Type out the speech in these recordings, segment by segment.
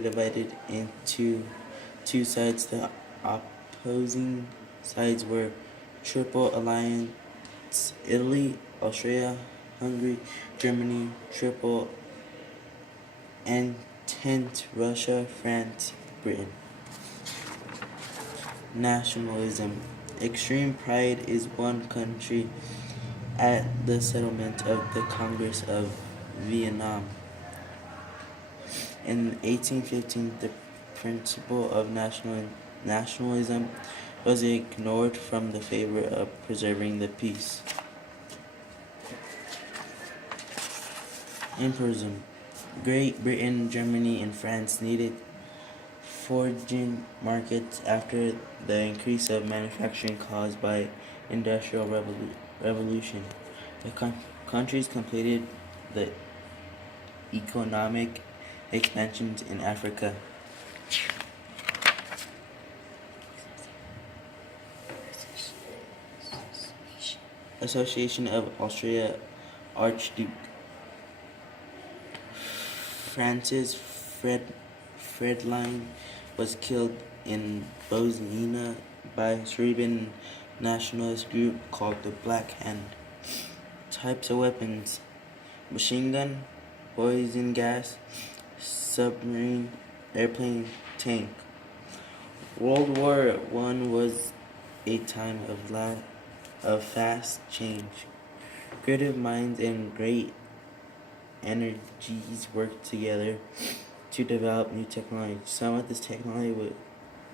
divided into two sides. The opposing sides were Triple Alliance: Italy, Austria, Hungary, Germany; Triple Entente: Russia, France, Britain. Nationalism. Extreme pride is one country at the settlement of the Congress of Vietnam. In 1815, the principle of nationalism was ignored from the favor of preserving the peace. Imperialism. Great Britain, Germany, and France needed foraging markets after the increase of manufacturing caused by industrial revolution. The countries completed the economic expansions in Africa. Association of Austria Archduke Francis Friedlein was killed in Bosnia by a Serbian nationalist group called the Black Hand. Types of weapons: machine gun, poison gas, submarine, airplane, tank. World War I was a time of fast change. Creative minds and great energies worked together to develop new technology. Some of this technology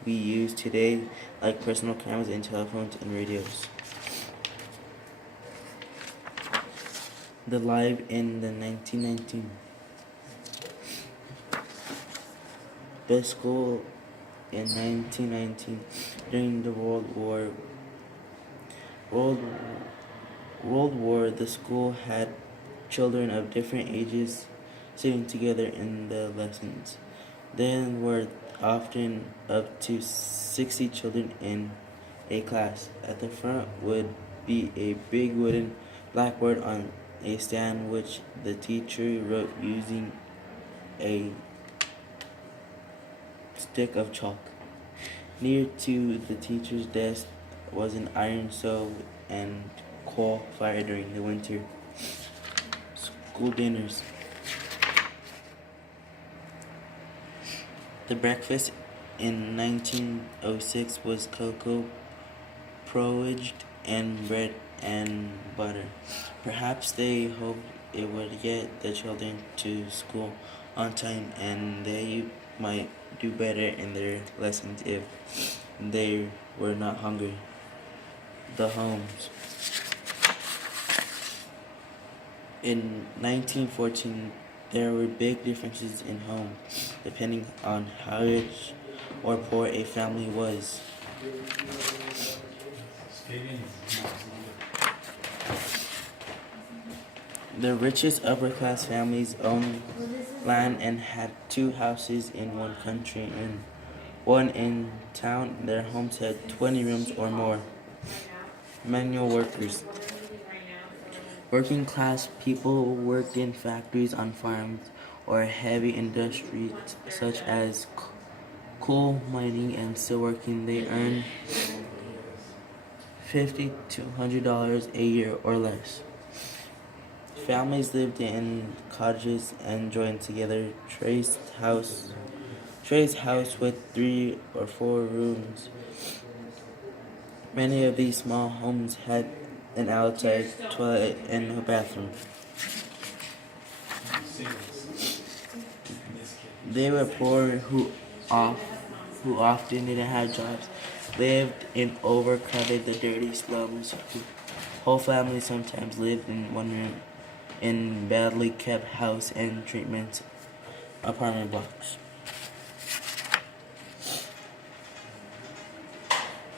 we use today, like personal cameras and telephones and radios. The Live in the 1919. The school in 1919 during the World War, the school had children of different ages sitting together in the lessons. There were often up to 60 children in a class. At the front would be a big wooden blackboard on a stand which the teacher wrote using a stick of chalk. Near to the teacher's desk was an iron stove and coal fire during the winter. School dinners. The breakfast in 1906 was cocoa, porridge, and bread and butter. Perhaps they hoped it would get the children to school on time and they might do better in their lessons if they were not hungry. The homes. In 1914, there were big differences in homes, depending on how rich or poor a family was. The richest upper-class families owned land and had two houses in one country and one in town. Their homes had 20 rooms or more. Manual workers. Working class people worked in factories, on farms, or heavy industries such as coal mining and steelworking. They earned $50 to $100 a year or less. Families lived in cottages and joined together. Trey's house with 3 or 4 rooms. Many of these small homes had an outside toilet and a bathroom. They were poor who often didn't have jobs, lived in overcrowded, the dirty slums. Whole families sometimes lived in one room in badly kept house and treatment apartment blocks.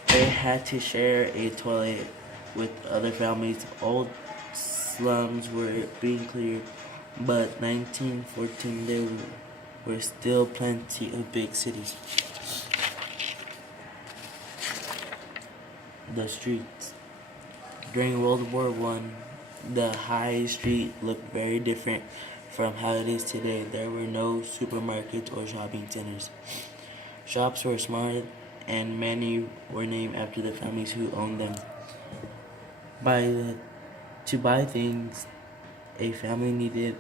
They had to share a toilet with other families. Old slums were being cleared, but 1914 there were still plenty of big cities. The streets. During World War I, the high street looked very different from how it is today. There were no supermarkets or shopping centers. Shops were small, and many were named after the families who owned them. To buy things, a family needed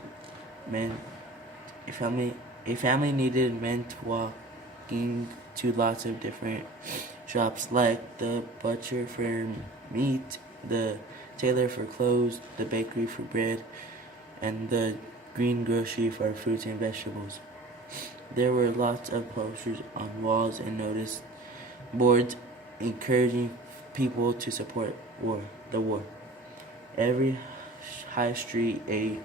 men. A family needed meant walking to lots of different shops, like the butcher for meat, the tailor for clothes, the bakery for bread, and the greengrocery for fruits and vegetables. There were lots of posters on walls and notice boards encouraging people to support the war. Every high street, a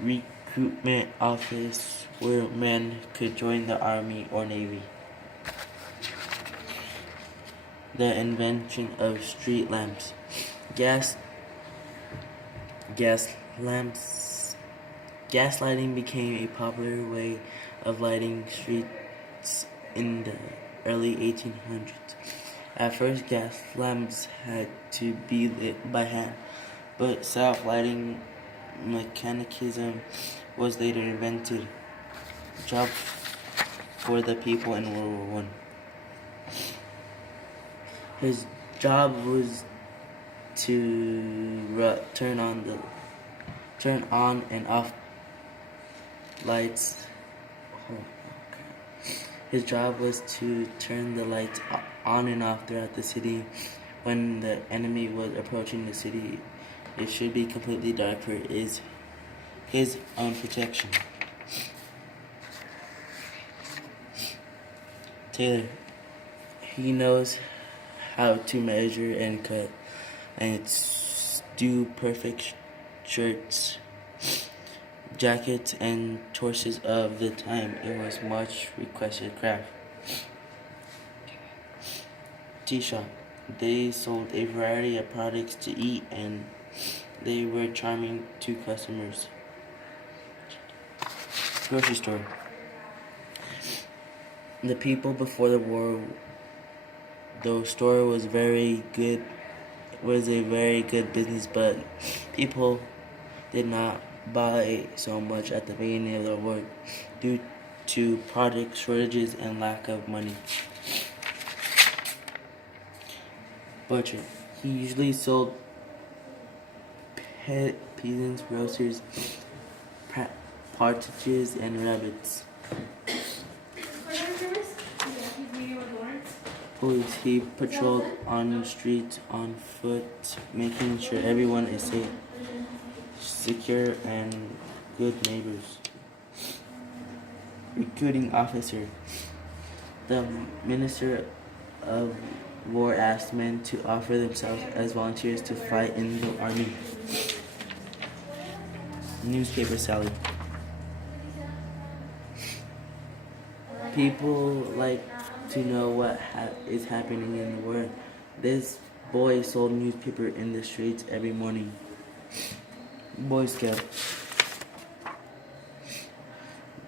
recruitment office where men could join the army or navy. The invention of street lamps. Gas lamps. Gas lighting became a popular way of lighting streets in the early 1800s. At first, gas lamps had to be lit by hand, but self-lighting mechanism was later invented. Job for the people in World War I. His job was to turn on and off lights. His job was to turn the lights on and off throughout the city. When the enemy was approaching the city, it should be completely dark for his own protection. Tailor. He knows how to measure and cut and do perfect shirts, jackets, and torsos of the time. It was much requested craft. Tea shop. They sold a variety of products to eat, and they were charming to customers. Grocery store. The people before the war, the store was a very good business, but people did not buy so much at the beginning of the war due to product shortages and lack of money. Butcher. He usually sold peasants, roasters, partridges, and rabbits. Police. He patrolled on the streets on foot, making sure everyone is safe, secure, and good neighbors. Recruiting officer. The Minister of War asked men to offer themselves as volunteers to fight in the army. Newspaper seller. People like to know what is happening in the world. This boy sold newspaper in the streets every morning. Boy Scout.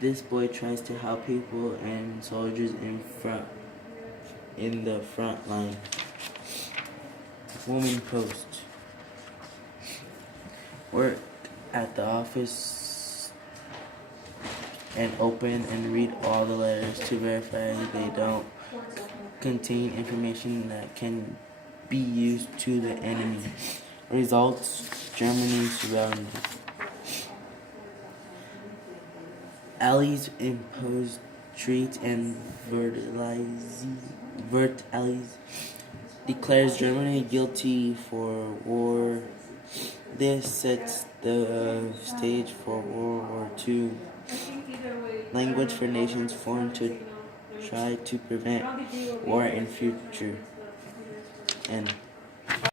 This boy tries to help people and soldiers in the front line. Woman Post. Work at the office and open and read all the letters to verify they don't contain information that can be used to the enemy. Results: Germany surrounded. Allies imposed streets and Allies declares Germany guilty for war. This sets the stage for World War II. Language for nations formed to try to prevent war in future. End.